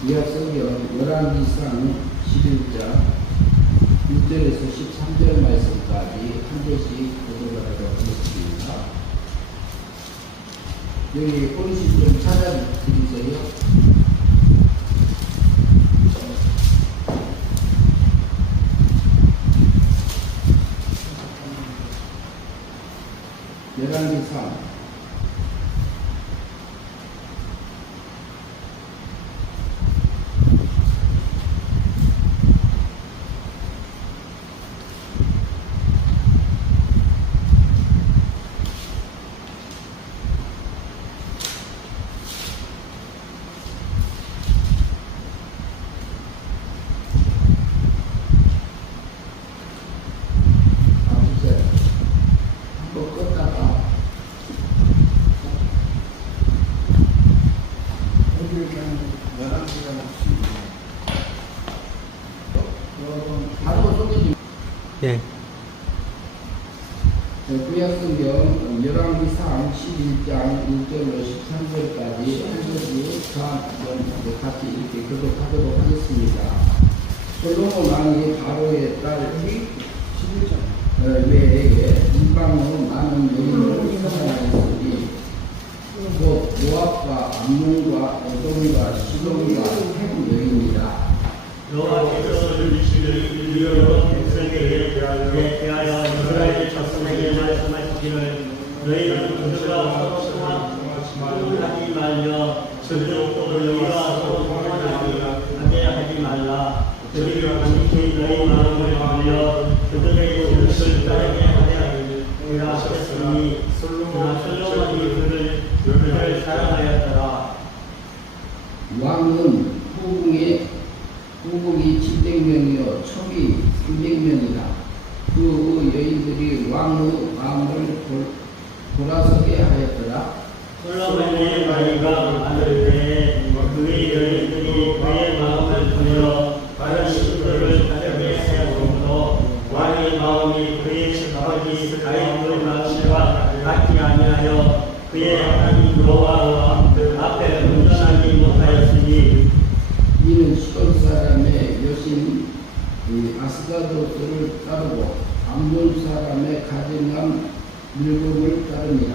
구약성경 열왕기상 11장 1절에서 13절 말씀까지 한 절씩 보도록 하겠습니다. 여기 본신 좀 찾아드리세요. 열왕기상 예. 구약성경 열왕기상 11장 1절로 13절까지 한 절씩 같이 이렇게 교독하도록 하겠습니다. 솔로몬 왕이 바로의 딸 11장 외에게 이방으로 많은 여인을 사랑하였으니 곧 모압과 암몬과 에돔과 시돈과 헷 여인이라. 여호와께서 이르시기를 백성에게 대하여 이스라엘 자손에게 말씀하시기를 너희는 그들과 서로 하지 말며 그들도 너희와 서로 하게 하지 말라. 그들이 반드시 너희 마음을 돌려 그들의 뜻을 따르게 하리라 하셨으니 솔로몬이 그를 사랑하였더라. 왕은 후궁이 700명이요 첩이 300명이다. 그 여인들이 왕의 마음을 돌아서게 하였더라. 솔로몬의 나이가 많을 때에 그의 여인들이 그의 마음을 돌려 다른 신들을 따르게 하였으므로 왕의 마음이 그의 아버지 다윗의 마음과 같지 아니하여 그의 하나님 여호와 앞에 온전하지 못하였으니 이는 시돈 사람의 여신 아스가도스를 따르고 암몬 사람의 가증한 밀금을 따릅니다.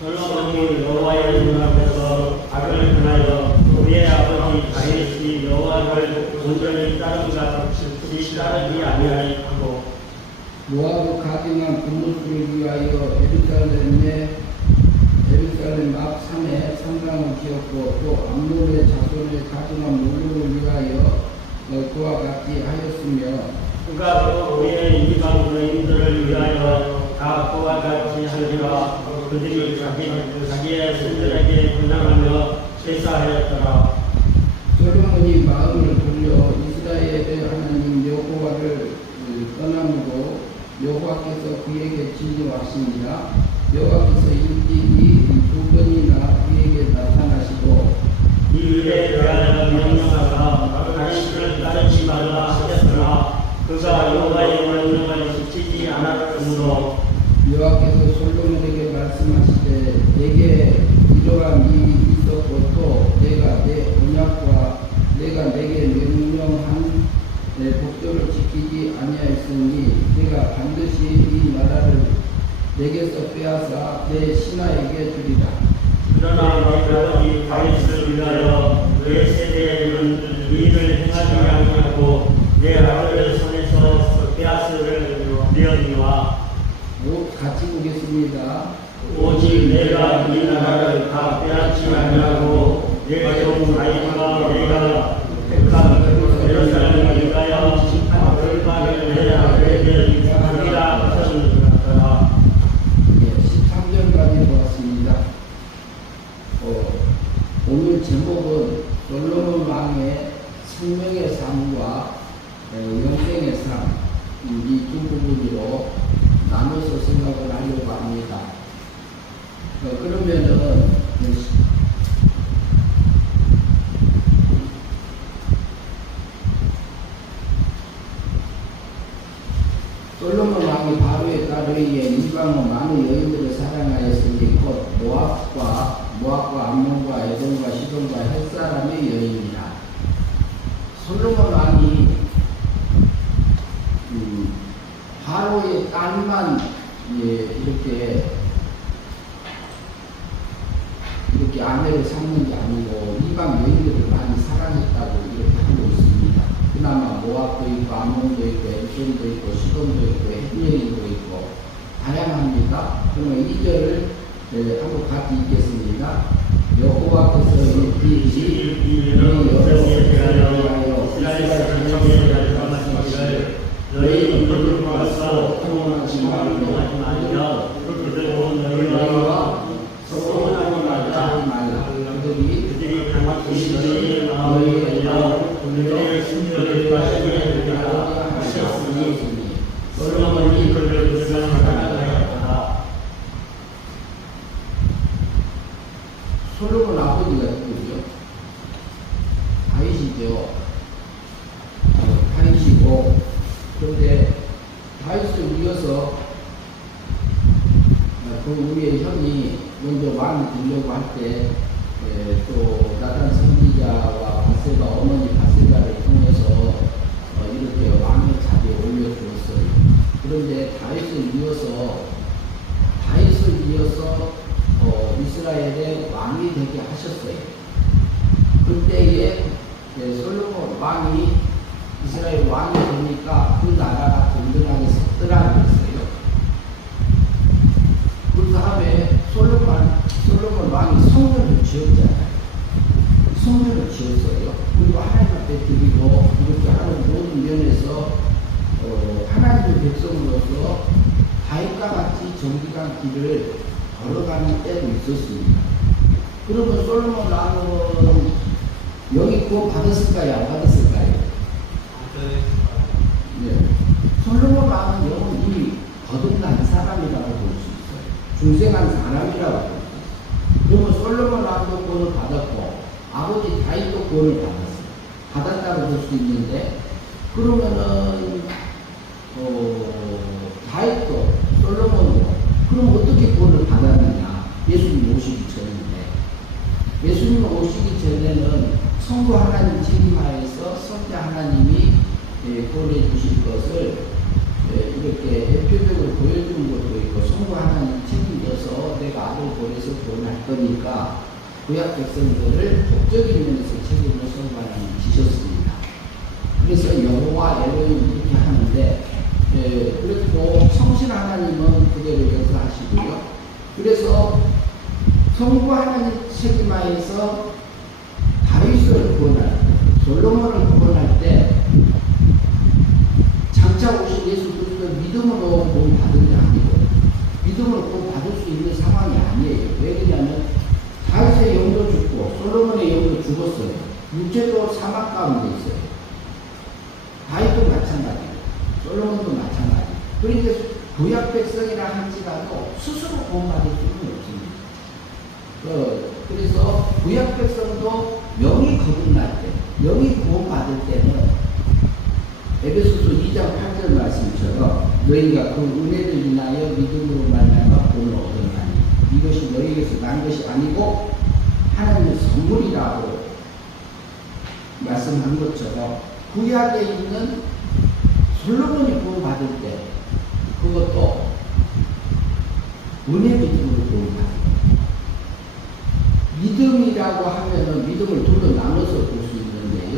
솔로몬이 여호와의 눈앞에서 악을 행하여 그의 아버지 다윗이 여호와를 온전히 따른가 같이 따르지 아니하고 모압의 가증한 분노를 위하여 예루살렘 앞 산에 성당을 지었고 또 암몬의 자손의 가증한 물lum을 위하여 그와 같이 하였으며 그가 또 그의 이방 여인들을 위하여 다 그와 같이 하리라. 그들이 자기의 신들에게 분양하며 제사하였더라. 솔로몬이 마음을 돌려 이스라엘의 하나님 여호와를 떠나므로 여호와께서 그에게 진노하시니라. 여호와께서 일찍이 2번이나 그에게 나타나시고 이 일에 대하여 명령하라. 당신을 따르지 말라 하셨으나 그가 여호와의 명령을 지키지 않았으므로 여호와께서 솔로몬에게 말씀하시되 내게 이러한 일이 있었고 또 내가 내 언약과 내가 내게 명령한 내 법도를 지키지 아니하였으니 내가 반드시 이 나라를 내게서 빼앗아 내 신하에게 주리라. 그러나 내 아버지 다윗을 위하여 내 세대에는 이 일을 행하지 아니하고 내 아들의 손에서 빼앗으려니와 같이 보겠습니다. 오직 내가 이 나라를 다 빼앗지 아니하고 내 종 다윗과 내가 택한 예루살렘을 위하여 벌받을 내 아들에게 하리라 하셨느니라. 13절까지 보았습니다. 오늘 제목은 솔로몬 왕의 생명의 삶과 영생의 삶 이 두 부분으로 나눠서 생각을 하려고 합니다. 그러면은 솔로몬 왕이 바로의 딸에 의해 이방의 많은 여인들을 사랑하였으니 곧 모압과 암몬과 에돔과 시돈과 헷사람의 여인이라. 솔로몬 왕이 바로의 딸만 이렇게 아내를 삼는 게 아니고 이방 여인들을 많이 사랑했다고 이렇게 하고 있습니다. 그나마 모압도 있고 암몬도 있고 엘손도 있고 시돈도 있고 헷여인도 있고 다양합니다. 그러면 2절을 한번 같이 읽겠습니다. 여호와께서 일찍이 너희 여호와께 대하여 이스라엘 자녀들을 말씀하시기를 너희 그들을 막아서 통원하지 말며 너희와 서원하지 말라. 그들이 강박하시더니 너희의 너희의 신들을 하셨으니 솔로몬이 그들을 불쌍하다. 솔로몬 아버지가 누구죠? 다윗이죠. 다윗이고, 그런데 다윗을 이어서 그 우리의 형이 먼저 왕이 되려고 할 때 또 나단 선지자와 바세바 어머니 바세바를 통해서 이렇게 왕의 자리에 올려주었어요. 그런데 다윗을 이어서 이스라엘의 왕이 되게 하셨어요. 그때에 솔로몬 왕이 이스라엘 왕이 되니까 그 나라가 든든하게 섰더라고 했어요. 그 다음에 솔로몬 왕이 성전을 지었잖아요. 성전을 지었어요. 그리고 하나님 앞에 드리고 이렇게 하는 모든 면에서 하나님의 백성으로서 다윗과 같이 정직한 길을 걸어가는 때도 있었습니다. 그러면 솔로몬 왕은 여기 구원 받았을까요? 안 받았을까요? 네. 솔로몬 왕은 영은 이미 거듭난 사람이라고 볼 수 있어요. 중생한 사람이라고 볼 수 있어요. 그러면 솔로몬 왕도 구원을 받았고 아버지 다윗도 구원을 받았다고 볼 수 있는데, 그러면은 다윗도 솔로몬도 그럼 어떻게 구원을 받았느냐? 예수님 오시기 전인데, 예수님 오시기 전에는 성부 하나님 책임하에서 선자 하나님이 구원해 주실 것을 이렇게 대표적으로 보여주는 것도 있고, 성부 하나님 책임져서 내가 아들 보내서 구원할 거니까 구약 백성들을 법적인 면에서 책임을 성부 하나님 지셨습니다. 그래서 여호와 에loh임 이렇게 하는데, 그래도 성실 하나님은 그대로 역사하시고요. 그래서 성부 하나님 책임하에서 다윗을 구원할 때, 솔로몬을 구원할 때 장차 오신 예수 그리스도를 믿음으로 구원 받은 게 아니고 믿음으로 구원 받을 수 있는 상황이 아니에요. 왜 그러냐면 다윗의 영도 죽고 솔로몬의 영도 죽었어요. 육체도 사막 가운데 있어요. 다윗도 마찬가지고 솔로몬도 마찬가지. 그러니까 구약 백성이라 할지라도 스스로 구원받을 수는 없습니다. 그래서 구약 백성도 영이 거듭날 때, 영이 구원받을 때는 에베소서 2장 8절 말씀처럼 너희가 그 은혜를 인하여 믿음으로 말미암아 구원을 얻었나니 이것이 너희에게서 난 것이 아니고 하나님의 선물이라고 말씀한 것처럼 구약에 있는 솔로몬이 구원받을 때 그것도 은혜 믿음으로 구원받은 믿음이라고 하면은 믿음을 둘로 나눠서 볼 수 있는데요.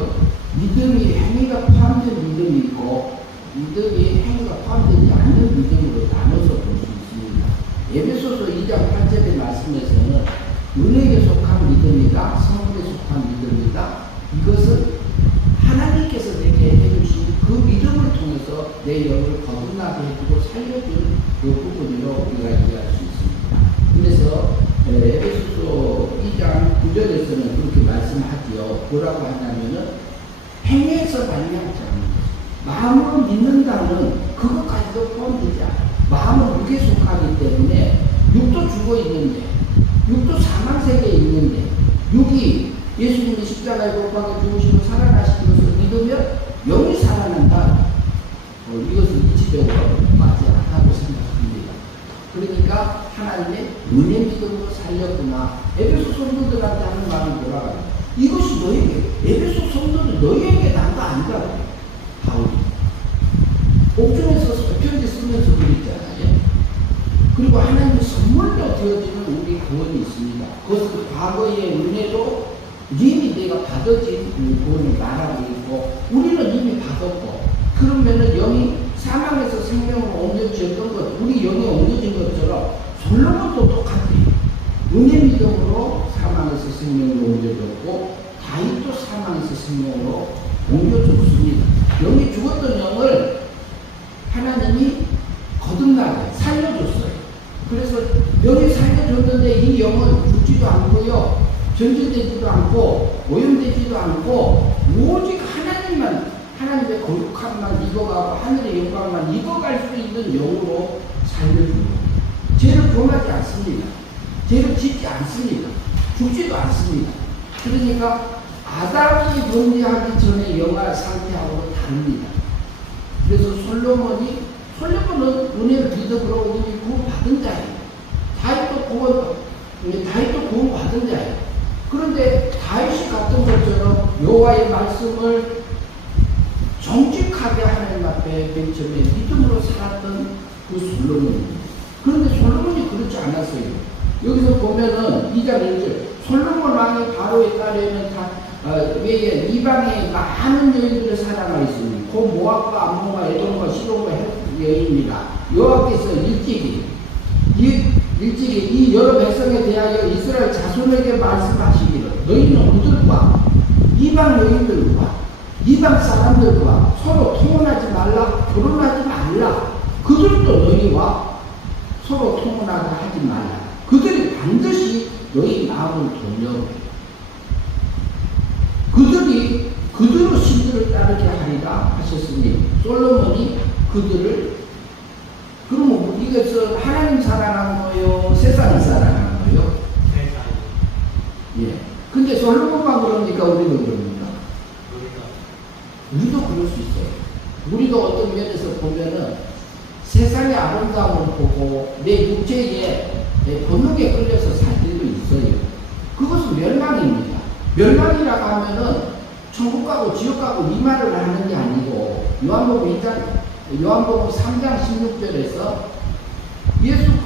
믿음이 행위가 포함된 믿음이 있고 믿음이 행위가 포함되지 않는 믿음으로 나눠서 볼 수 있습니다. 에베소서 2장 8절의 말씀에서는 은혜에 속한 믿음이다, 성령에 속한 믿음이다. 이것은 하나님께서 내게 해주신 그 믿음을 통해서 내 영을 거듭나게 해주고 살려준 그 부분으로 우리가 이해할 수 있습니다. 그래서 에베소서 2장 9절에서는 그렇게 말씀하지요. 뭐라고 하냐면은 행위에서 말미암지 않는 것. 마음으로 믿는다는 그것까지도 포함되지 않아요. 마음은 육에 속하기 때문에 육도 죽어 있는데, 육도 사망 세계에 있는데, 육이 예수님이 십자가에 못 박혀 죽으시고 살아나신 것을 믿으면 영이 살아난다. 이것은 이치적으로 맞지 않다고 생각합니다. 그러니까 하나님의 은혜 믿음으로 살렸구나. 에베소 성도들한테 하는 말이 뭐라고 하냐? 이것이 너에게, 에베소 성도들 너희에게 난 거 하더라고요. 바울이. 옥중에서 편지 쓰면서 그랬잖아요. 그리고 하나님의 선물로 되어지는 우리 구원이 있습니다. 그것은 과거의 은혜로 이미 내가 받아진 구원을 말하고 있고, 우리는 이미 받았고, 그러면은 영이 사망에서 생명으로 옮겨졌던 것, 우리 영이 옮겨진 것처럼 솔로몬도 똑같아요. 은혜 믿음으로 사망에서 생명으로 옮겨졌고, 다윗도 사망에서 생명으로 옮겨졌습니다. 영이 죽었던 영을 하나님이 거듭나게 살려줬어요. 그래서 영이 살려줬는데 이 영은 죽지도 않고요, 변질되지도 않고 오염되지도 않고 오직 하나님만, 하나님의 거룩함만 익어가고 하늘의 영광만 익어갈 수 있는 영으로 살려줍니다. 죄를 범하지 않습니다. 죄를 짓지 않습니다. 죽지도 않습니다. 그러니까 아담이 범죄하기 전에 영화 상태하고는 다릅니다. 그래서 솔로몬은 은혜를 믿음으로 이미 구원받은 자예요. 다윗도 구원받은 자예요. 그런데 다윗이 같은 것처럼 여호와의 말씀을 정직하게 하나님 앞에 맨 처음에 믿음으로 살았던 그 솔로몬입니다. 그런데 솔로몬이 그렇지 않았어요. 여기서 보면은 2장 1절 솔로몬 왕이 바로의 딸에는 외에 이방의 많은 여인들을 사랑하였으니 곧 모압과 암몬과 에돔과 시돈과 여인입니다. 여호와께서 일찍이 이 여러 백성에 대하여 이스라엘 자손에게 말씀하시기를 너희는 그들과 이방 여인들과 이방 사람들과 서로 통혼하지 말라, 결혼하지 말라. 그들도 너희와 서로 통혼하게 하지 말라. 그들이 반드시 너희 마음을 돌려 그들로 신들을 따르게 하리라 하셨으니 솔로몬이 그들을, 그러면 이것은 하나님 사랑하는 거예요? 세상을 사랑하는 거예요? 세상. 예. 근데 솔로몬만 그럽니까? 우리도 그럽니까? 우리도 그럴 수 있어요. 우리도 어떤 면에서 보면은 세상의 아름다움을 보고 내 육체에, 내 본능에 끌려서 살 때도 있어요. 그것은 멸망입니다. 멸망이라고 하면은 천국 가고 지옥 가고 이 말을 하는 게 아니고, 요한복음 3장 16절에서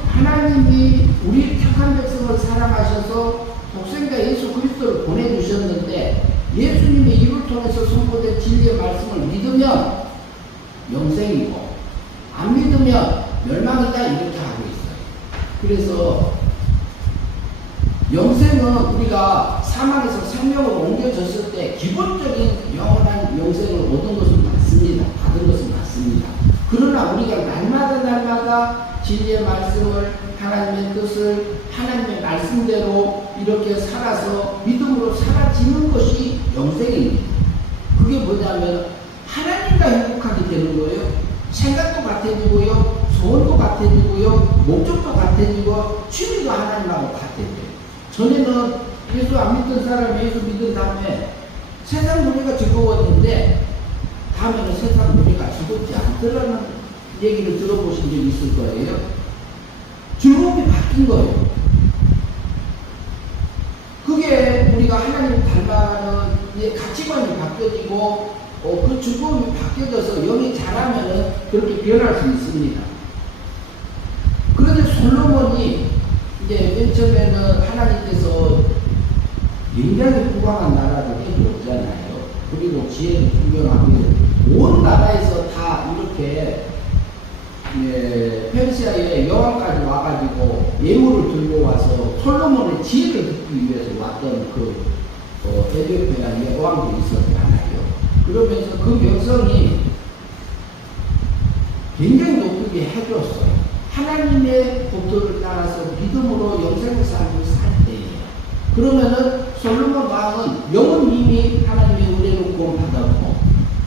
하나님이 우리 택한 백성을 사랑하셔서 독생자 예수 그리스도를 보내주셨는데, 예수님의 입을 통해서 선포된 진리의 말씀을 믿으면 영생이고 안 믿으면 멸망이다, 이렇게 하고 있어요. 그래서 영생은 우리가 사망에서 생명으로 옮겨졌을 때 기본적인 영원한 영생을 얻은 것은 맞습니다. 받은 것은 맞습니다. 그러나 우리가 날마다 진리의 말씀을, 하나님의 뜻을 하나님의 말씀대로 이렇게 살아서 믿음으로 살아지는 것이 영생입니다. 그게 뭐냐면 하나님과 행복하게 되는 거예요. 생각도 같아지고요, 소원도 같아지고요, 목적도 같아지고 취미도 하나님하고 같아져요. 전에는 예수 안 믿던 사람이 예수 믿은 다음에 세상 노래가 즐거웠는데 다음에는 세상 노래가 즐겁지 않더라는 얘기를 들어보신 적이 있을 거예요. 즐거움이 바뀐 거예요. 그게 우리가 하나님 닮아가는 가치관이 바뀌어지고 그 즐거움이 바뀌어져서 영이 자라면은 그렇게 변할 수 있습니다. 그런데 솔로몬이 이제 맨 처음에는 하나님께서 굉장히 부강한 나라를 해주었잖아요. 그리고 지혜도 분명하고 온 나라에서 다 이렇게 페르시아의 여왕까지 와가지고 예물을 들고 와서 솔로몬의 지혜를 듣기 위해서 왔던 그 에티오피아 여왕도 있었잖아요. 그러면서 그 명성이 굉장히 높게 해줬어요. 하나님의 법도를 따라서 믿음으로 영생의 삶을 살 때예요. 그러면은 솔로몬 왕은 영은 이미 하나님의 은혜로 구원받았고,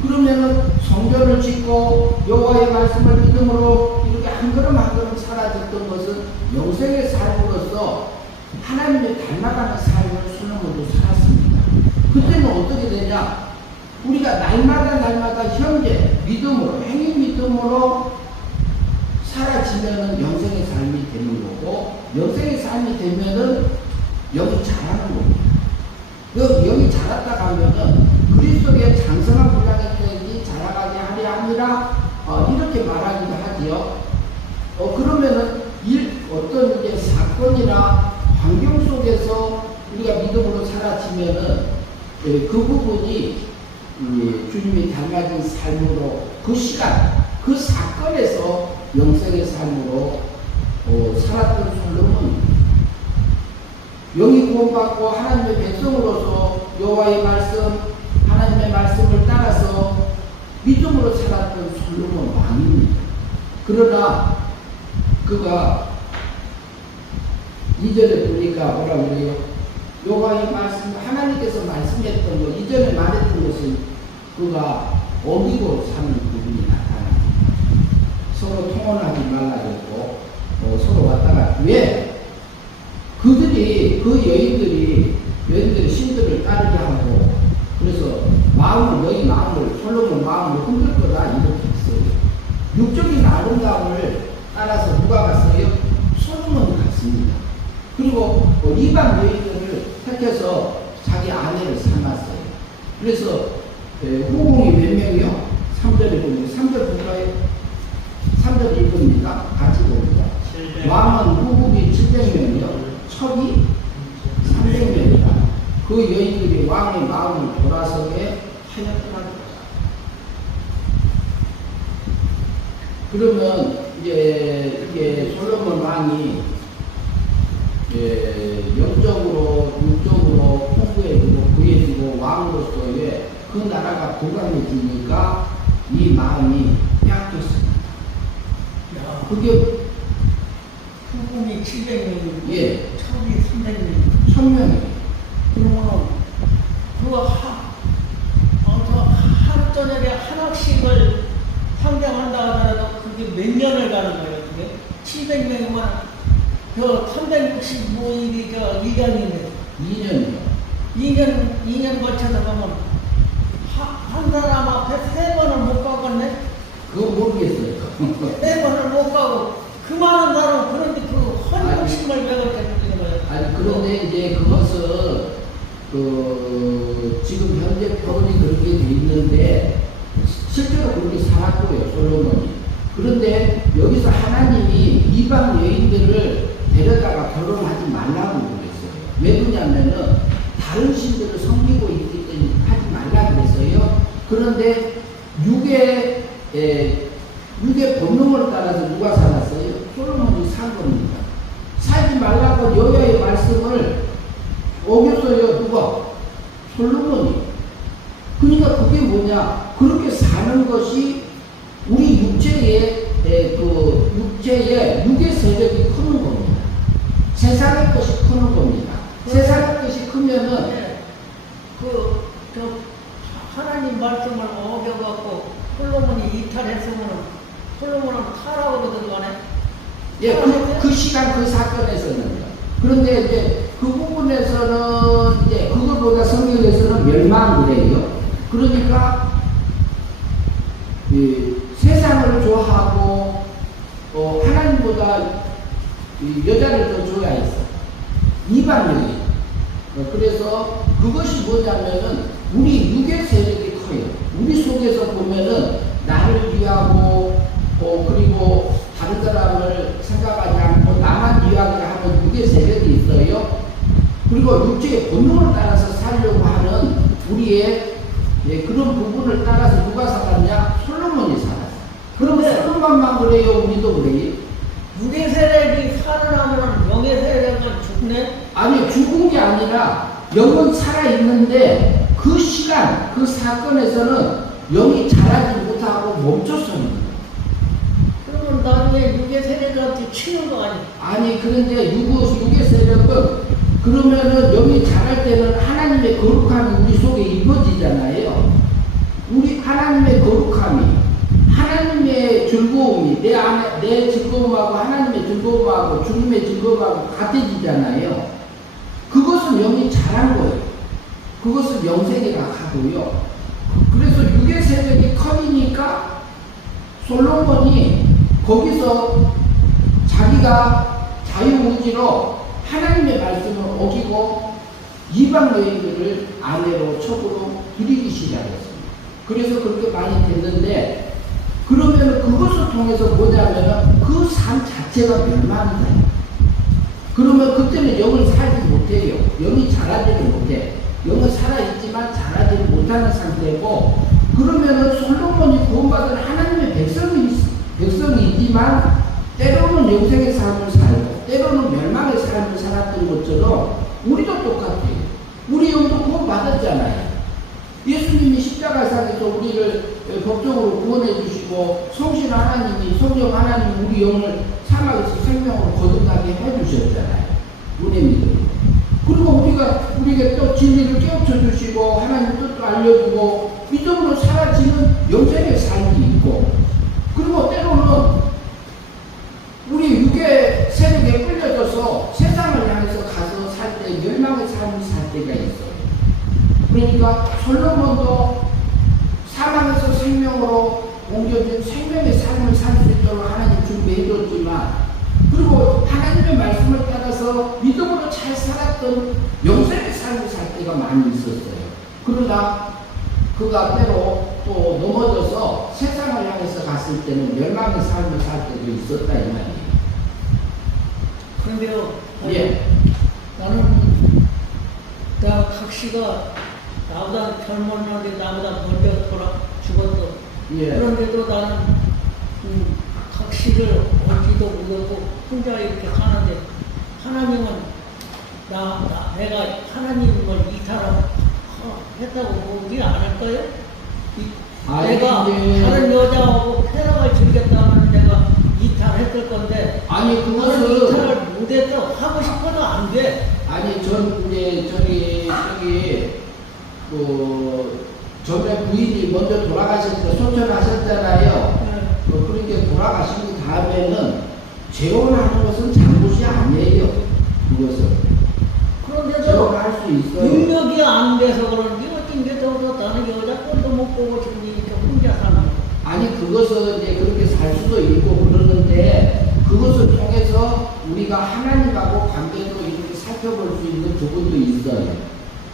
그러면은 성전을 짓고 여호와의 말씀을 믿음으로 이렇게 한 걸음 한 걸음 사라졌던 것은 영생의 삶으로서 하나님의 닮아가는 삶을 솔로몬도 살았습니다. 그때는 어떻게 되냐? 우리가 날마다 현재 믿음으로, 행위 믿음으로 사라지면은 영생의 삶이 되는 거고, 영생의 삶이 되면은 영이 자라는 겁니다. 그 영이 자랐다 가면은 그리스도의 장성한 분량에 조건이나 환경 속에서 우리가 믿음으로 살아지면은 그 부분이 주님이 닮아진 삶으로 그 시간, 그 사건에서 영생의 삶으로 살았던 솔로몬, 영이 구원받고 하나님의 백성으로서 여호와의 말씀, 하나님의 말씀을 따라서 믿음으로 살았던 솔로몬 왕입니다. 그러나 그가 이전에 보니까 뭐라 그래요? 여호와의 말씀, 하나님께서 말씀했던 것, 이전에 말했던 것을 그가 어기고 사는 부분이 나타납니다. 서로 통혼하지 말라 그랬고 서로 왔다 갔다. 왜? 그들이, 그 여인들이 신들을 따르게 하고, 그래서 너희 마음을, 솔로몬 마음을 흔들 거다, 이렇게 했어요. 육적인 아름다움을 따라서 누가 갔어요? 솔로몬이 갔습니다. 그리고 이방 여인들을 택해서 자기 아내를 삼았어요. 그래서 후궁이 몇 명이요? 3절에 보면 3절 볼까요? 3절 읽습니까? 같이 봅니다. 왕은 후궁이 700명이요. 첩이 300명이다. 그 여인들이 왕의 마음을 돌아서게 하였더라. 그러면 이게 솔로몬 왕이 영적으로, 육적으로 풍부해지고 부해지고 왕으로서의 그 나라가 부강해지니까 이 마음이 빼앗겼습니다. 그게 후궁이 700명이고 예. 첩이 300명이고 1000명이에요. 그러면 한저녁에 하나씩을 상장한다 하더라도 그게 몇 년을 가는 거예요? 그게 700명이면 그 365일이 1년이네. 2년이요. 2년 거쳐서 가면 한 사람 앞에 3번을 못 가겠네? 그거 모르겠어요. 3번을 못 가고 그 많은 사람 그런데 그 헌욕심을 왜 그렇게 느끼는 거예요? 아니, 그런데 이제 그것은 지금 현재 표현이 그렇게 돼 있는데 실제로 그렇게 살았고요, 솔로몬이. 그런데 여기서 하나님이 이방 여인들을 데려다가 결혼하지 말라고 그랬어요. 왜 그러냐면은 다른 신들을 섬기고 있기 때문에 하지 말라고 그랬어요. 그런데 육의 본능을 따라서 누가 살았어요? 솔로몬이 산 겁니다. 살지 말라고 여호와의 말씀을 어겼어요. 누가? 솔로몬이. 그러니까 그게 뭐냐? 그렇게 사는 것이 우리 육의 세력이 크는 겁니다. 세상의 것이 크는 겁니다. 세상의 것이 크면은 하나님 말씀을 어겨갖고 솔로몬이 이탈했으면 솔로몬은 타락으로 들어가네. 예, 그 시간 그 사건에서는. 그런데 이제 그 부분에서는 이제 그것보다 성경에서는 멸망이래요. 그러니까 세상을 좋아하고 하나님보다 여자를 더 좋아했어. 이방인이. 그래서 그것이 뭐냐면은 우리 육의 세력이 커요. 우리 속에서 보면은 나를 위하고 그리고 다른 사람을 생각하지 않고 나만 위하게 하는 육의 세력이 있어요. 그리고 육체의 본능을 따라서 살려고 하는 우리의 그런 부분을 따라서 누가 살았냐? 솔로몬이 살았어. 그러면 솔로몬만 그래요? 우리도 그래요? 육의 세력이 살아나면 영의 세력은 죽네? 아니, 죽은 게 아니라 영은 살아있는데 그 시간, 그 사건에서는 영이 자라지 못하고 멈췄습니다. 그러면 나중에 육의 세력한테 치는 거 아니야? 아니, 그런데 육의 세력은 그러면은 영이 자랄 때는 하나님의 거룩함이 우리 속에 입어지잖아요. 우리 하나님의 거룩함이, 하나님의 즐거움이 내 즐거움하고 하나님의 즐거움하고 주님의 즐거움하고 같아지잖아요. 그것은 영이 자란 거예요. 그것은 영생에 가고요. 그래서 육의 세력이 커지니까 솔로몬이 거기서 자기가 자유의지로 하나님의 말씀을 어기고 이방 여인들을 아내로 첩으로 들이기 시작했습니다. 그래서 그렇게 많이 됐는데, 그러면 그것을 통해서 뭐냐면 그 삶 자체가 멸망이다. 그러면 그때는 영을 살지 못해요. 영이 자라지를 못해. 영은 살아있지만 자라지를 못하는 상태고, 그러면은 솔로몬이 구원받은 하나님의 백성이지만 때로는 영생의 삶을 살고 때로는 멸망의 삶을 살았던 것처럼 우리도 똑같아요. 우리 영도 구원받았잖아요. 예수님이 십자가상에서 우리를 법적으로 구원해 주시고 성신 하나님이 성령 하나님이 우리 영을 사망에서 생명으로 거듭나게 해 주셨잖아요. 우리 믿음. 그리고 우리에게 또 진리를 깨우쳐 주시고 하나님 뜻도 알려주고 믿음으로 사라지는 영생의 삶이 있고, 그리고 때로는 우리 육의 세력에 끌려져서 세상을 향해서 가서 살 때 멸망의 삶을 살 때가 있어요. 그러니까 솔로몬도 사망에서 생명으로 옮겨진 생명의 삶을 살 수 있도록 하나님 준비해 줬지만, 그리고 하나님의 말씀을 따라서 믿음으로 잘 살았던 영생의 삶을 살 때가 많이 있었어요. 그러나 그가 때로 또 넘어져서 세상을 향해서 갔을 때는 멸망의 삶을 살 때도 있었다 이 말이에요. 그런데요, 예. 나는 나 각시가 나보다 젊었는데 나보다 먼저 죽었어. 예. 그런데도 나는 각시를 얻지도 못하고 혼자 이렇게 사는데, 하나님은 내가 하나님을 이탈했다고 보지 않을까요? 내가 이제 다른 여자하고 쾌락을 즐겼다면 내가 이탈했을 건데, 아니 나는 그것은 이탈을 못했어. 하고 싶어도 안 돼. 아니 전 이제 저기 그 전에 부인이 먼저 돌아가실 때 소천하셨잖아요. 그렇게 돌아가신 다음에는 재혼하는 것은 잘못이 아니에요. 그것은 그런데도 재혼할 수 있어요. 능력이 안 돼서 그런지 어떤 게 더워서 나는 여자 꼴도 못 보고 지금 이렇게 혼자 사는 거야. 아니 그것은 이제 그렇게 살 수도 있고 그러는데, 그것을 통해서 우리가 하나님하고 관계도 이렇게 살펴볼 수 있는 부분도 있어요.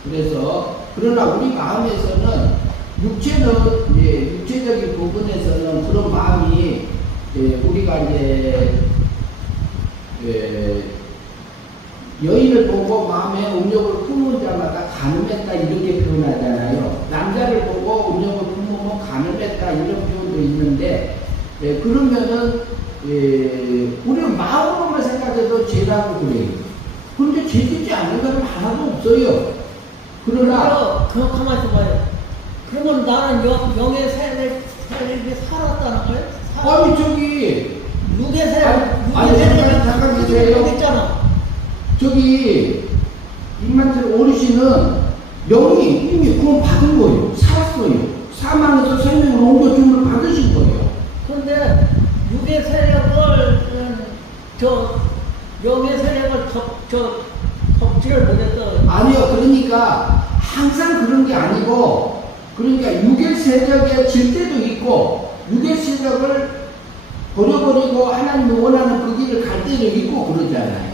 그래서 그러나 우리 마음에서는 육체적인 부분에서는 그런 마음이 우리가 이제 여인을 보고 마음에 음욕을 품은 자마다 간음했다 이렇게 표현하잖아요. 남자를 보고 음욕을 품으면 간음했다 이런 표현도 있는데, 그러면은 우리는 마음으로만 생각해도 죄라고 그래요. 그런데 죄짓지 않는 사람 하나도 없어요. 그러나 가만히 있어봐요. 그러면 나는 영의 세력에 살았다는 거예요? 아니 저기 육의 세력, 아니, 잠깐 계세요. 여기 있잖아. 저기 임만철 어르신은 영이 이미 구원 받은 거예요. 살았어요. 사망에서 생명을 옮겨줌을 받으신 거예요. 그런데 육의 세력을 영의 세력을 덮지를 못했어. 아니요. 그러니까 항상 그런 게 아니고, 그러니까 육의 세력에 질 때도 있고 육의 세력을 버려버리고 하나님이 원하는 그 길을 갈 때도 있고 그러잖아요.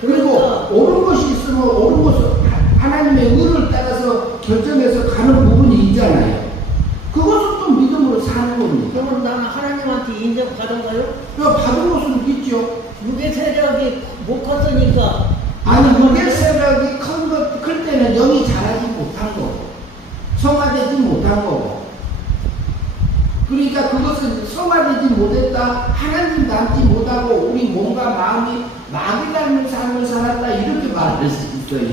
그리고 옳은 것이 있으면 옳은 것을 하나님의 의를 따라서 결정해서 가는 부분이 있잖아요. 그것은 또 믿음으로 사는 겁니다. 그러면 나는 하나님한테 인정받은 거요? 받은 것은 있죠. 육의 세력이 못 컸으니까. 아니 육의 세력이 클 때는 영이 자라지 못한 거고 성화되지 못한 거고, 그러니까 그것은 성화되지 못했다, 하나님 닮지 못하고 우리 몸과 마음이 마귀 닮은 삶을 살았다 이렇게 말할 수 있어요.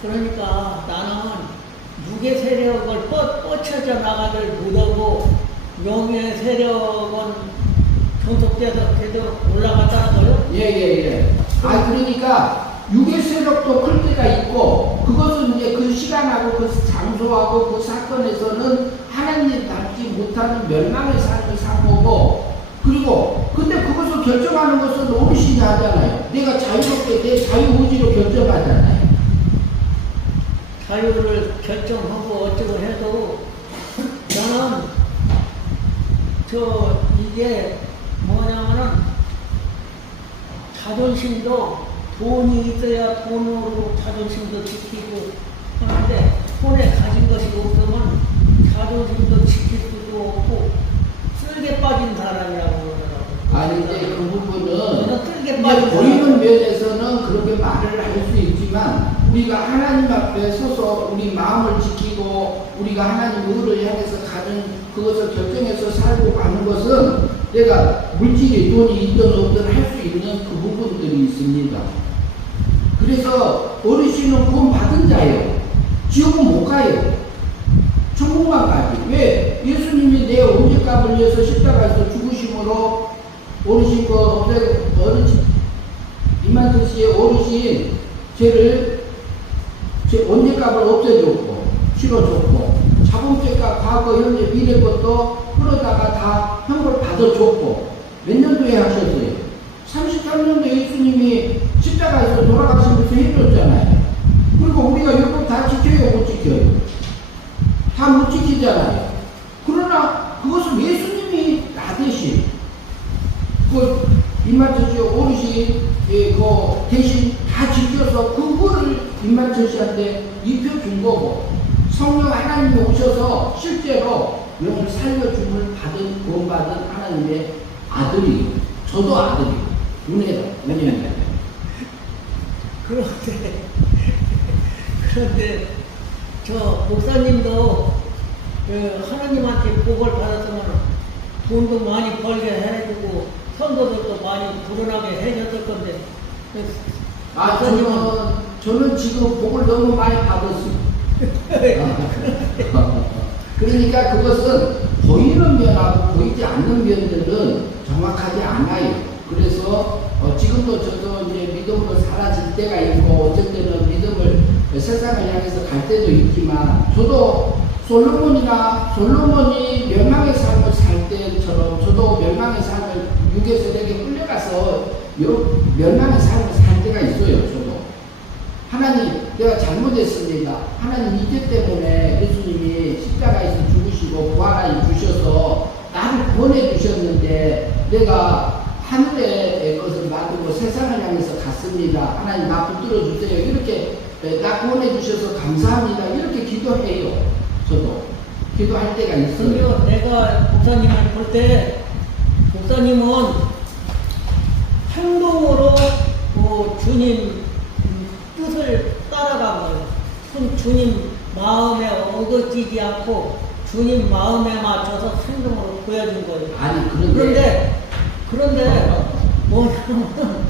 그러니까 나는 육의 세력을 뻗쳐져 나가들 못하고 영의 세력은 전속돼서 제대로 올라간다는 거요? 예. 그러니까 육의 세력도 클 때가 있고, 그것은 이제 그 시간하고 그 장소하고 그 사건에서는 하나님 닮지 못하는 멸망의 삶을 산 거고, 그리고 근데 그것을 결정하는 것은 어르신이 하잖아요. 내가 자유롭게 내 자유의지로 결정하잖아요. 자유를 결정하고 어쩌고 해도 나는 이게 뭐냐면은 자존심도 돈이 있어야 돈으로 자존심도 지키고 하는데, 손에 가진 것이 없으면 자존심도 지킬 수도 없고 쓸개 빠진 사람이라고 그러더라고요. 아니 이제 그 부분은 쓸개 이제 빠진 보이는 면에서는 그렇게 말을 할 수 있지만 우리가 하나님 앞에 서서 우리 마음을 지키고 우리가 하나님 의를 향해서 가는 그것을 결정해서 살고 가는 것은 내가 물질이 돈이 있든 없든 할 수 있는 그 부분들이 있습니다. 그래서 어르신은 구원 받은 자예요. 지옥은 못 가요. 천국만 가지. 왜? 예수님이 내 언제값을 위해서 십자가에서 죽으심으로 어르신 어르신 이만희 씨의 어르신 죄를 언제값을 없애줬고 치러줬고 자본죄값 과거 현재 미래 것도 그러다가 다 형벌 받아줬고 몇 년도에 하셨어요? 33년도에 예수님이 십자가에서 돌아가시면서 해줬잖아요. 그리고 우리가 율법 다 지켜요, 못 지켜요? 다 못 지키잖아요. 그러나 그것은 예수님이 나 대신 임만철 씨 어르신 그 대신 다 지켜서 그거를 임만철 씨한테 입혀준 거고 성령 하나님이 오셔서 실제로 영을 살려줌을 받은 구원받은 하나님의 아들이에요. 저도 아들이에요. 은혜다. 왜냐면 그런데 저 목사님도 하나님한테 복을 받았으면 돈도 많이 벌게 해주고 선도들도 많이 불어나게 해줬을 건데 저는 지금 복을 너무 많이 받았어요. 그러니까 그것은 보이는 면하고 보이지 않는 면들은 정확하지 않아요. 그래서 지금도 저도 이제 믿음으로 사라질 때가 있고 어쩔 때는 믿음을 세상을 향해서 갈 때도 있지만 저도 솔로몬이 멸망의 삶을 살 때처럼 저도 멸망의 삶을 유괴세력에 끌려가서 멸망의 삶을 살 때가 있어요. 저도 하나님 내가 잘못했습니다. 하나님 이죄 때문에 예수님이 십자가에서 죽으시고 부활하여 주셔서 나를 구원해 주셨는데 내가 하늘의 것을 놔두고 세상을 향해서 갔습니다. 하나님 나 붙들어 주세요. 이렇게 나 구원해 주셔서 감사합니다. 이렇게 기도해요. 저도 기도할 때가 있어요. 내가 목사님을 볼 때 목사님은 행동으로 주님 뜻을 따라가고요. 주님 마음에 어긋지지 않고 주님 마음에 맞춰서 행동으로 보여준 거예요. 아니 그런데 뭐냐면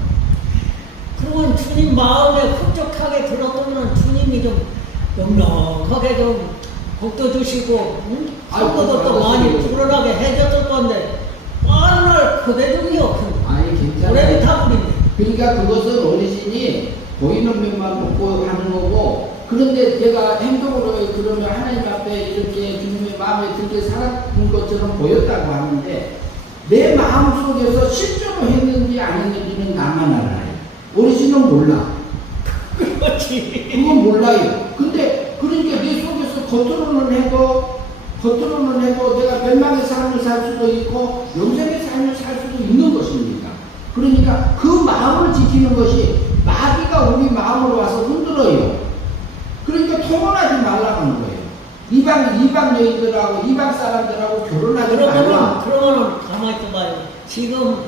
그러면 주님 마음에 흡족하게 들었으면 주님이 좀 넉넉하게 좀 복도 주시고 성도도 또 많이 불어나게 해줬을 건데 맨날 그대중이 없습니다. 아니 괜찮아요. 오래비 타버리네. 그러니까 그것은 어르신이 보이는 면만 보고 하는 거고 그런데 제가 행동으로 그러면 하나님 앞에 이렇게 주님의 마음에 들게 살았던 것처럼 보였다고 하는데 내 마음 속에서 실제로 했는지 안 했는지는 나만 알아요. 어르신은 몰라. 그렇지. 그건 몰라요. 근데 그러니까 내 속에서 겉으로는 해도 내가 멸망의 삶을 살 수도 있고 영생의 삶을 살 수도 있는 것입니다. 그러니까 그 마음을 지키는 것이 마귀가 우리 마음으로 와서 흔들어요. 그러니까 통혼하지 말라는 거예요. 이방 여인들하고 이방 사람들하고 결혼하지 말라. 그러면은 가만히 있어봐요. 지금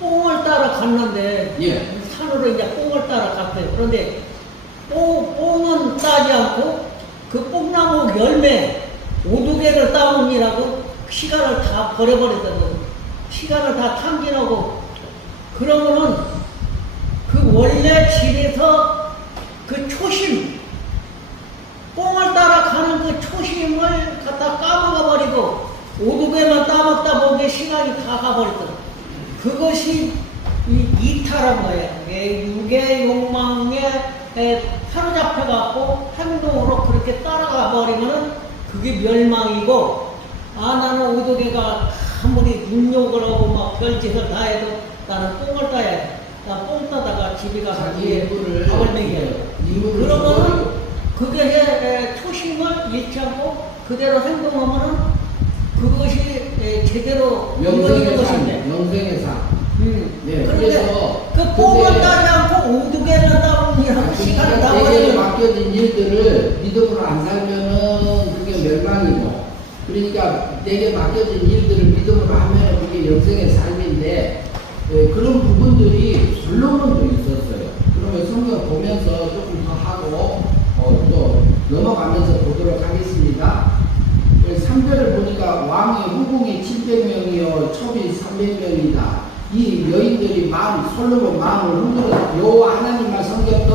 뽕을 따라 갔는데 예. 산으로 이제 뽕을 따라 갔어요. 그런데 뽕은 따지 않고 그 뽕나무 열매 오두개를 따느니라고 시간을 다 버려버렸던 거예요. 시간을 다 탕진하고 그러면은 그 원래 길에서 그 초심 뽕을 따라가는 그 초심을 갖다 까먹어버리고 오두개만 따먹다 보니 시간이 다 가버렸다. 그것이 이탈한 거예요. 육의 욕망에 사로잡혀갖고 행동으로 그렇게 따라가 버리면은 그게 멸망이고 나는 오두개가 아무리 눈욕을 하고 막 별짓을 다 해도 나는 뽕을 따야 돼. 나 뽕 따다가 집에 가서 밥을 먹여요. 그러면은 그게 초심을 잃지 않고 그대로 행동하면은 그것이 제대로 이루어지는 것인데. 영생의 삶. 네, 그래서 그 뽕을 따지 않고 오두개를 따르느라고 시간을 다 내게 버리는 맡겨진 일들을 믿음으로 안 살면은 그게 멸망이고, 그러니까 내게 맡겨진 일들을 믿음으로 하면 그게 영생의 삶인데, 그런 부분들이 솔로몬도 있었어요. 그러면 성경 보면서 조금 더 하고 또 넘어가면서 보도록 하겠습니다. 3절을 보니까 왕의 후궁이 700명이요 첩이 300명이다. 이 여인들이 솔로몬 마음을 흔들었어요. 여호와 하나님만 섬겼던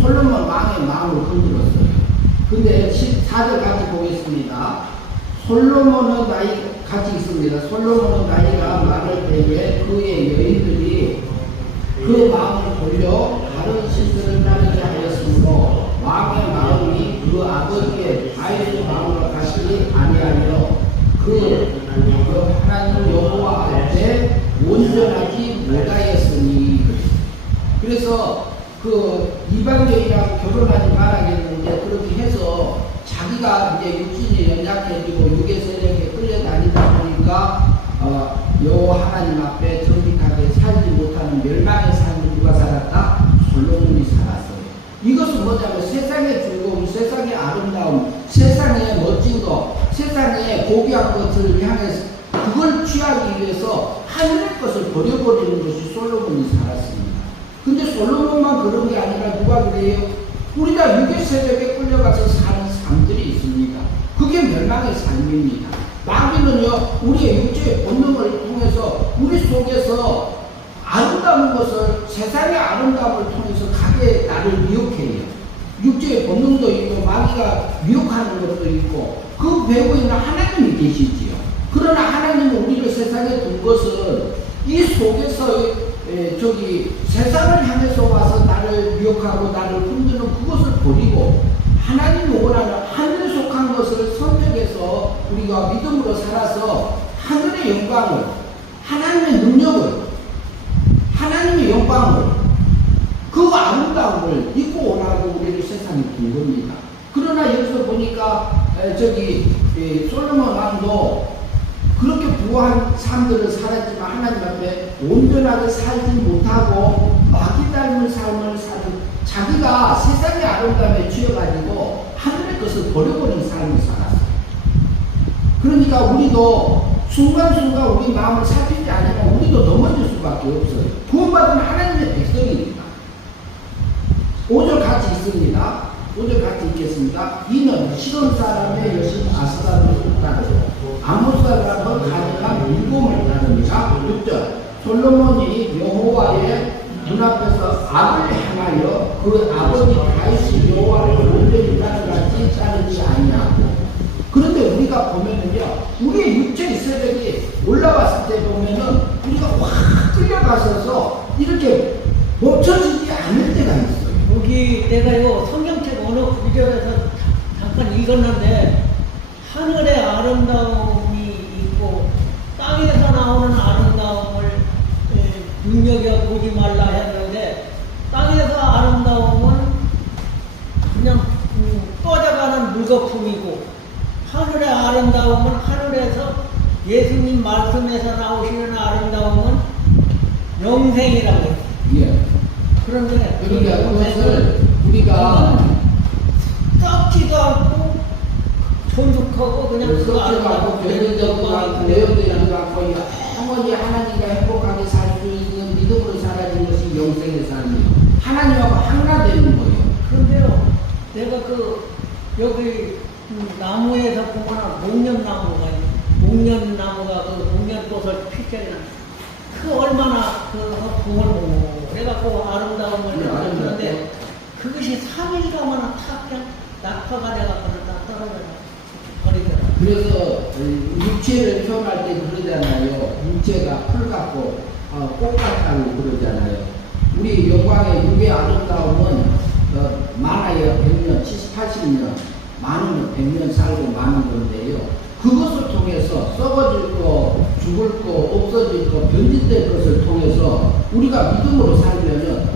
솔로몬 왕의 마음을 흔들었어요. 근데 14절 같이 보겠습니다. 솔로몬은 같이 있습니다. 솔로몬은 나이가 많을 때에 그의 여인들이 그 마음을 돌려 다른 신들을 따르게 하였으므로 왕의 마음이 그 아버지의 다윗의 마음과 같이 아니하여 그 하나님 여호와 앞에 온전하지 못하였으니. 그래서 그 이방적이랑 결혼하지 말아야겠는데 그렇게 해서 자기가 이제 육신이 연약해지고 육의 세력에 끌려다니다 보니까 여호와 하나님 앞에 정직하게 살지 못하는 멸망의 삶을 누가 살았다? 솔로몬이 살았어요. 이것은 뭐냐면 세상의 즐거움, 세상의 아름다움, 세상의 멋진 것, 세상의 고귀한 것을 향해서 그걸 취하기 위해서 하늘의 것을 버려버리는 것이 솔로몬이 살았습니다. 근데 솔로몬만 그런 게 아니라 누가 그래요? 우리가 육의 세력에 끌려가서 사는 삶들이 있습니다. 그게 멸망의 삶입니다. 마귀는요, 우리의 육체의 본능을 통해서 우리 속에서 아름다운 것을, 세상의 아름다움을 통해서 가게 나를 미혹해요. 육체의 본능도 있고 마귀가 미혹하는 것도 있고 그 배후에 있는 하나님이 계시지요. 그러나 하나님은 우리를 세상에 둔 것은 이 속에서 세상을 향해서 와서 나를 미혹하고 나를 흔드는 그것을 버리고 하나님이 원하는 하늘에 속한 것을 선택해서 우리가 믿음으로 살아서 하늘의 영광을, 하나님의 능력을, 하나님의 영광을, 그 아름다움을 입고 오라고 우리를 세상에 둔 겁니다. 그러나 여기서 보니까 솔로몬 왕도 그렇게 부한 삶들을 살았지만 하나님 앞에 온전하게 살지 못하고 마귀 닮은 삶을 사는, 자기가 세상의 아름다움에 취해가지고 하늘의 것을 버려버린 삶을 살았어요. 그러니까 우리도 순간순간 우리 마음을 살피지 않으면 우리도 넘어질 수밖에 없어요. 구원받은 하나님의 백성입니다. 5절 같이 있습니다. 5절 같이 읽겠습니다. 이는 시돈 사람의 여신 아스다를 따르고 아못 사람은 가증한 일곱을 따릅니다. 6절 솔로몬이 여호와의 눈앞에서 악을 행하여 그 아버지 다윗이 여호와를 온전히 따르같이 따르지 아니하고. 그런데 우리가 보면은요, 우리의 육체의 세력이 올라왔을 때 보면은 우리가 확 끌려가서서 이렇게 멈춰지지 않을 때가 있어요. 여기 내가 이거 성경책 어느 구절에서 잠깐 읽었는데 하늘의 아름다움이 있고 땅에서 나오는 아름다움을 눈여겨보지 말라 했는데 땅에서 아름다움은 그냥 꺼져가는 물거품이고 하늘의 아름다움은 하늘에서 예수님 말씀에서 나오시는 아름다움은 영생이라고 해요. 예. 그런데 그러니까 그것을 우리가 썩지도 않고 존득하고 그냥 썩지도 않고 변질되지도 않고 내용되지도 않고 영원히 하나님과 행복하게 살 수 있는 믿음으로 살아가는 것이 영생의 삶이에요. 하나님하고 하나 되는 거예요. 그런데요, 내가 여기 나무에서 보면 목련나무가 있어요. 목련나무가 목련꽃을 피잖아요. 얼마나 붕을 보고 해갖고 아름다움을 느꼈는데 그것이 3일 가면 탁 그냥 낙하가 돼갖고는 딱 떨어져요. 그래서 육체를 표현할 때 그러잖아요. 육체가 풀 같고 꽃 같다고 그러잖아요. 우리 영광의 육의 아름다움은 많아야 100년, 70, 80년, 많으면 100년 살고 많은 건데요. 그것을 통해서 썩어질 거, 죽을 거, 없어질 거, 변질될 것을 통해서 우리가 믿음으로 살면은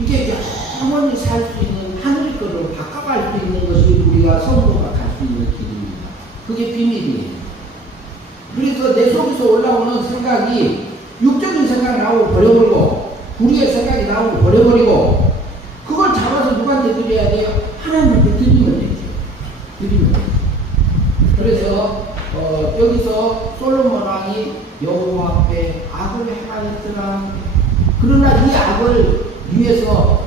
이게 영원히 살 수 있는 하늘 거로 바꿔갈 수 있는 것이 우리가 성도가 갈 수 있는 길입니다. 그게 비밀이에요. 그래서 내 속에서 올라오는 생각이 육적인 생각이 나오고 버려버리고 우리의 생각이 나오고 버려버리고 그걸 잡아서 누구한테 드려야 돼요? 하나님께 드리면 되죠. 드리면 되죠. 그래서 여기서 솔로몬 왕이 여호와 앞에 악을 행하였더라 악을 위해서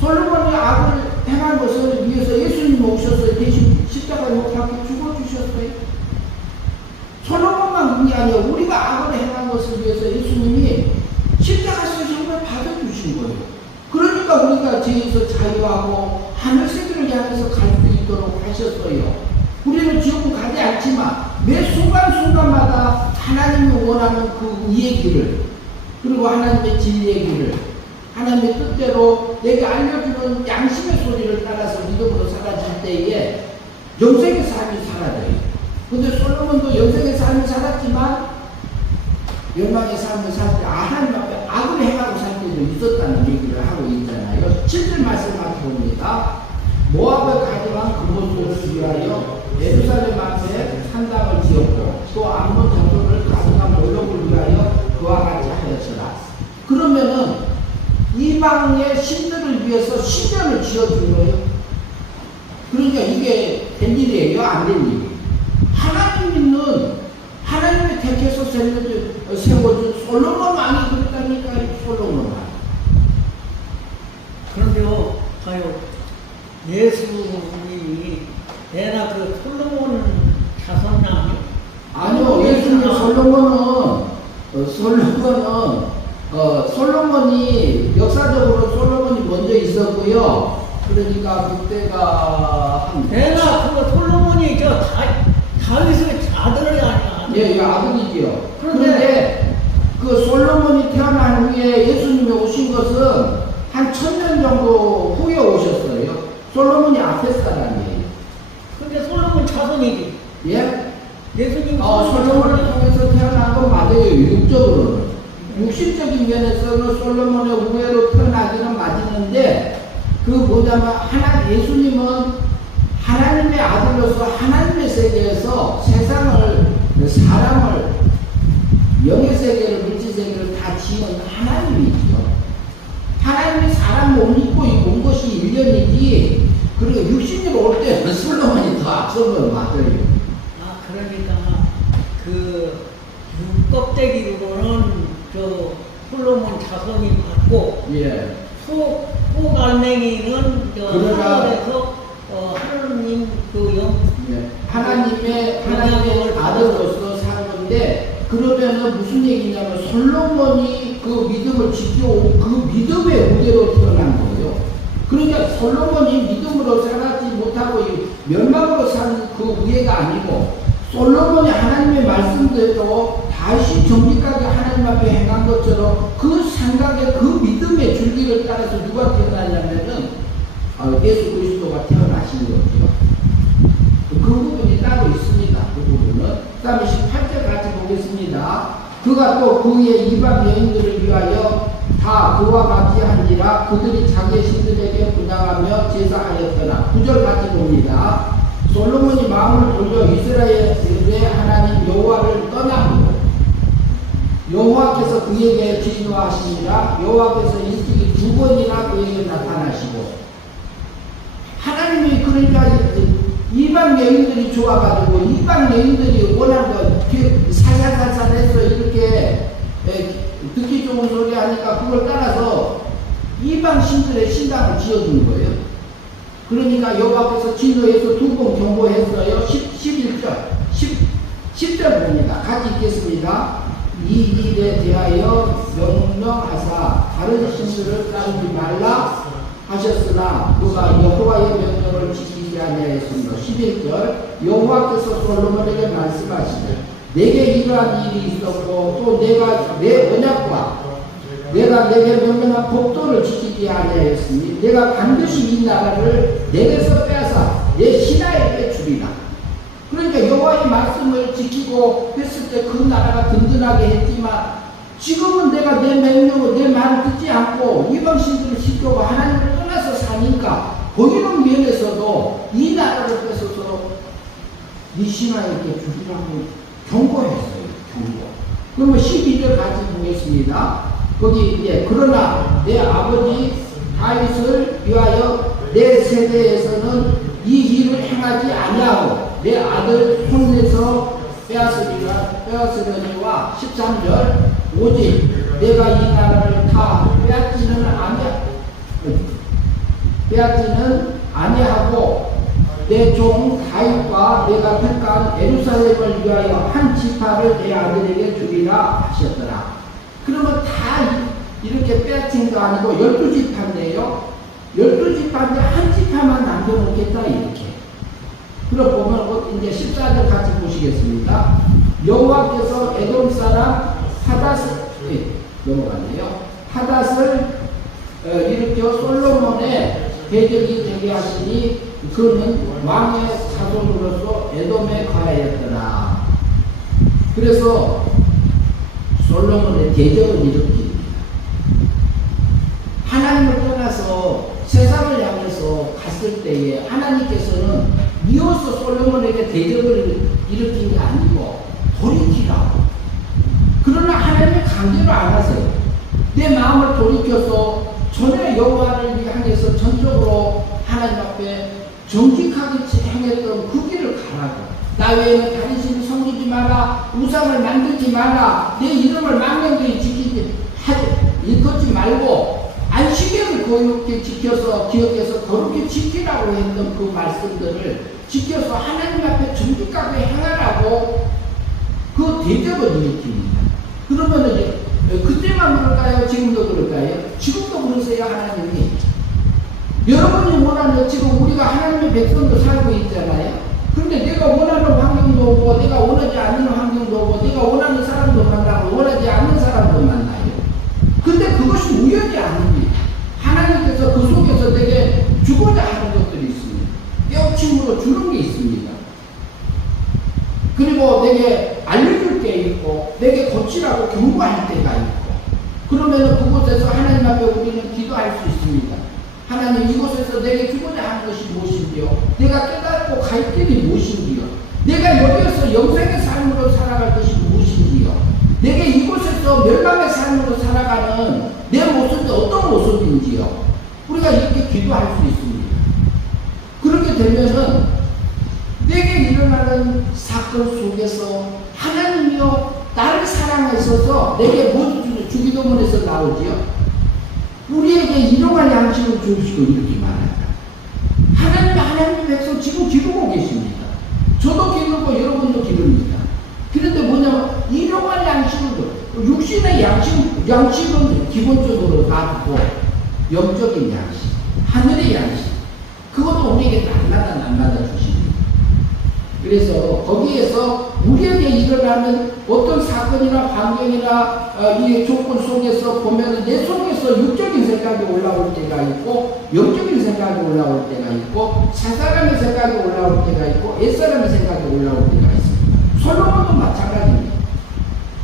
솔로몬이 악을 행한 것을 위해서 예수님 오셔서 대신 십자가에 못 박혀 죽어주셨어요. 솔로몬만 그런 게 아니라 우리가 악을 행한 것을 위해서 예수님이 십자가에서 정말 받아주신 거예요. 그러니까 우리가 죄에서 자유하고 하늘 세계를 향해서 갈 수 있도록 하셨어요. 우리는 지옥은 가지 않지만 매 순간순간마다 하나님이 원하는 그 이의 길을, 그리고 하나님의 진리의 길을, 하나님의 뜻대로 내게 알려주는 양심의 소리를 따라서 믿음으로 살아질 때에 영생의 삶이 사라져요. 근데 솔로몬도 영생의 삶을 살았지만 열망의 삶을 살 때 하나님 앞에 악을 행하고 살 때도 있었다는 얘기를 하고 있잖아요. 7절 말씀을 봅니다. 모압의 가증한 그곳을 위하여 예루살렘 앞에 산당을 지었고 또 암몬 장소를 가증한 몰록을 위하여 그와 같이 하였으라. 그러면은 이방의 신들을 위해서 신전을 지어준 거예요. 그러니까 이게 된 일이에요? 안 된 일이에요? 하나님 믿는, 하나님의 택해서 세워준 솔로몬 왕이 그랬다니까. 솔로몬 왕. 그런데요, 가요. 예수님이 내나 그 솔로몬 자손남이 아니요, 예수님 솔로몬이 역사적으로 솔로몬이 먼저 있었고요. 그러니까 그때가 한 내나 그 솔로몬이 저 다윗의 아들이 아니야. 예, 아들이지요. 그런데 그런데 그 솔로몬이 태어난 후에 예수님이 오신 것은 한 1000년 정도 후에 오셨어요. 솔로몬이 앞에 사람이에요. 근데 솔로몬 자손이지. 예? 예수님 솔로몬을 통해서 태어난 건 맞아요. 육적으로는. 육신적인 면에서는 솔로몬의 후예로 태어나기는 맞는데 그 뭐냐면 예수님은 하나님의 아들로서 하나님의 세계에서 세상을, 사람을, 영의 세계를, 물질 세계를 다 지은 하나님이죠. 하나님이 사람 몸 입고 온 것이 일련이지, 그리고 육신으로 올 때는 솔로몬이 더 앞선 건 맞아요. 아, 그러니까 그 육껍데기로는 저 솔로몬 자손이 맞고 예. 소갈맹이는 저 그러나- 하늘에서 하느님 하나님의 아들로서 산 건데, 그러면은 무슨 얘기냐면 솔로몬이 그 믿음을 지켜온 그 믿음의 후대로 태어난 거예요. 그러니까 솔로몬이 믿음으로 살았지 못하고 멸망으로 산 그 후예가 아니고, 솔로몬이 하나님의 말씀대로 다시 정직하게 하나님 앞에 행한 것처럼 그 생각의 그 믿음의 줄기를 따라서 누가 태어나냐면은 예수 그리스도가 태어나신 거죠. 그 부분이 따로 있습니다. 그 부분은. 그 다음에 18절 같이 보겠습니다. 그가 또 그의 이방 여인들을 위하여 다 그와 같이 한지라 그들이 자기의 신들에게 분양하며 제사하였더라. 9절 같이 봅니다. 솔로몬이 마음을 돌려 이스라엘의 하나님 여호와를 떠나고 여호와께서 그에게 진노하시니라. 여호와께서 일찍이 2번이나 그에게 나타나시고, 하나님이 그러니까 이방 여인들이 좋아가지고 이방 여인들이 원하는 거 살살살살해서 이렇게 듣기 좋은 소리 하니까 그걸 따라서 이방 신들의 신당을 지어준 거예요. 그러니까 여호와께서 진노해서 2번 경고했어요. 10절 봅니다. 같이 읽겠습니다. 이 일에 대하여 명령하사 다른 신들을 따르지 말라 하셨으나 그가 여호와의 명령을 지키지 아니하였습니다. 11절 여호와께서 솔로몬에게 말씀하시되 내게 이러한 일이 있었고 또 내가 내 언약과 내가 내게 명령한 법도를 지키지 아니하였으니 내가 반드시 이 나라를 내게서 빼앗아 내 신하에게 주리라. 그러니까 여호와의 말씀을 지키고 했을 때 그 나라가 든든하게 했지만, 지금은 내가 내 명령을 내 말을 듣지 않고 이방신들을 시켜고 하나님을 떠나서 사니까 거기는 면에서도 이 나라를 뺏어서 네 신하에게 주리라고 경고했어요. 경고. 그러면 12절 같이 보겠습니다. 거기 이제 그러나 내 아버지 다윗을 위하여 내 세대에서는 이 일을 행하지 아니하고 내 아들 손에서 빼앗으리와 13절 오직 내가 이 나라를 다 빼앗지는 아니하고 내 종 다윗과 내가 택한 예루살렘을 위하여 한 지파를 내 아들에게 주리라 하셨더라. 그러면 다 이렇게 빼앗긴 거 아니고 12지파인데요. 12지파인데 한 지파만 남겨놓겠다 이렇게. 그럼 보면 이제 14절 같이 보시겠습니다. 여호와께서 에돔 사람 하닷을 넘어가네요. 하닷을 일으켜 솔로몬의 대적이 되게 하시니 그는 왕의 자손으로서 에돔에 거하였더라. 그래서 솔로몬의 대적을 일으킵니다. 하나님을 떠나서 세상을 향해서 갔을 때에 하나님께서는 미워서 솔로몬에게 대적을 일으킨 게 아니고 돌이키라고. 그러나 하나님이 강제로 안 하세요. 내 마음을 돌이켜서 전에 여호와를 향해서 전적으로 하나님 앞에 정직하게 행했던 그 길을 가라고. 나 외에는 다른 신을 섬기지 마라. 우상을 만들지 마라. 내 이름을 망령되이 지키지 일컫지 말고 안식일을 거룩히 지켜서 기억해서 거룩히 지키라고 했던 그 말씀들을 지켜서 하나님 앞에 정직하게 행하라고 그 대접을 일으킵니다. 그러면 이제 그때만 그럴까요? 지금도 그럴까요? 지금도 그러세요. 하나님이 여러분이 원하는 지금 우리가 하나님의 백성도 살고 있잖아요. 그런데 내가 원하는 환경도 오고 내가 원하지 않는 환경도 오고 내가 원하는 사람도 만나고 원하지 않는 사람도 만나요. 근데 그것이 우연이 아닙니다. 하나님께서 그 속에서 내게 주고자 하는 것들이 있습니다. 깨우침으로 주는 게 있습니다. 그리고 내게 알려줄 때 있고 내게 고치라고 경고할 때가 있고 그러면 그곳에서 하나님 앞에 우리는 기도할 수 있습니다. 하나님 이곳에서 내게 주고자 하는 것이 무엇인지요? 내가 깨닫고 갈 길이 무엇인지요? 내가 여기에서 영생의 삶으로 살아갈 것이 무엇인지요? 내게 이곳에서 멸망의 삶으로 살아가는 내 모습이 어떤 모습인지요? 우리가 이렇게 기도할 수 있습니다. 그렇게 되면은 내게 일어나는 사건 속에서 하나님이요 나를 사랑하셔서 내게 뭐 주기도문에서 나오지요. 우리에게 일용할 양식을 주시고 이렇게 말한다. 하나님의 백성 지금 기르고 계십니다. 저도 기르고 여러분도 기릅니다. 그런데 뭐냐면 일용할 양식을 육신의 양식은 기본적으로 놔두고 영적인 양식, 하늘의 양식 그것도 우리에게 날마다 주십니다. 그래서 거기에서 우리에게 일어나는 어떤 사건이나 환경이나 이 조건 속에서 보면 내 속에서 육적인 생각이 올라올 때가 있고 영적인 생각이 올라올 때가 있고 사사람의 생각이 올라올 때가 있고 옛사람의 생각이 올라올 때가 있습니다. 솔로몬도 마찬가지입니다.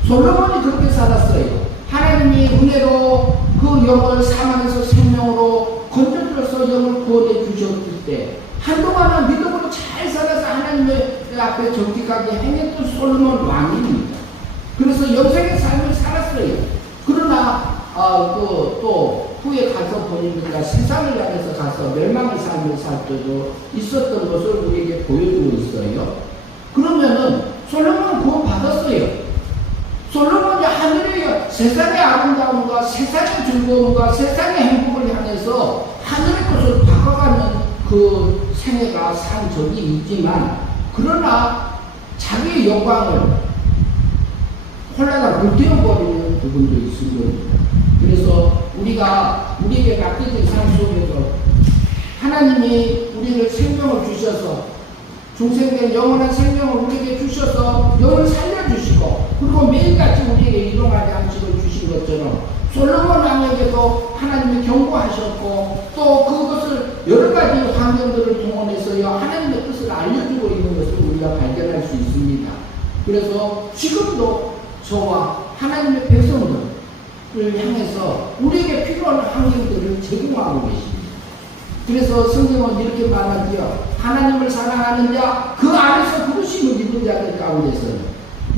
솔로몬이 그렇게 살았어요. 하나님이 은혜로 그 영을 사망에서 생명으로 건져줘서 영을 구원해 주셨을 때 한동안은 믿음으로 잘 살아서 하나님의 앞에 정직하게 행했던 솔로몬 왕입니다. 그래서 영생의 삶을 살았어요. 그러나 또 후에 가서 보니까 세상을 향해서 가서 멸망의 삶을 살 때도 있었던 것을 우리에게 보여주고 있어요. 그러면은 솔로몬은 구원 받았어요. 솔로몬이 하늘의 세상의 아름다움과 세상의 즐거움과 세상의 행복을 향해서 하늘의 것을 바꿔가는 그 생애가 산 적이 있지만 그러나 자기의 영광을 홀라가 불태워버리는 부분도 있을 겁니다. 그래서 우리에게 맡겨진 삶 속에서 하나님이 우리를 생명을 주셔서 중생된 영원한 생명을 우리에게 주셔서 영을 살려주시고 그리고 매일같이 우리에게 일용할 양식을 주신 것처럼 솔로몬 왕에게도 하나님이 경고하셨고 또 그것을 여러 가지 환경들을 동원해서요 하나님의 뜻을 알려주고 있는 것을 우리가 발견할 수 있습니다. 그래서 지금도 저와 하나님의 백성들을 향해서 우리에게 필요한 환경들을 제공하고 계십니다. 그래서 성경은 이렇게 말하지요. 하나님을 사랑하는 자, 그 안에서 부르심을 입은 자들 가운데서는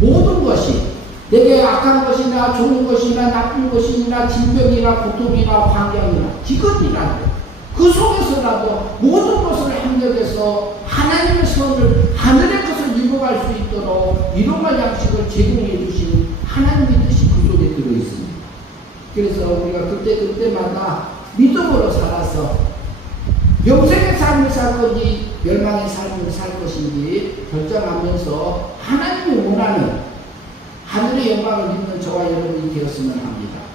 모든 것이 내게 악한 것이나 좋은 것이나 나쁜 것이나 질병이나 고통이나 환경이나 기근이라도 그 속에서라도 모든 것을 합력해서 하나님의 선을 하늘의 것을 이루어갈 수 있도록 일용할 양식을 제공해 주신 하나님의 뜻이 그 속에 들어있습니다. 그래서 우리가 그때마다 믿음으로 살아서 영생의 삶을 살 건지 멸망의 삶을 살 것인지 결정하면서 하나님이 원하는 하늘의 영광을 입는 저와 여러분이 되었으면 합니다.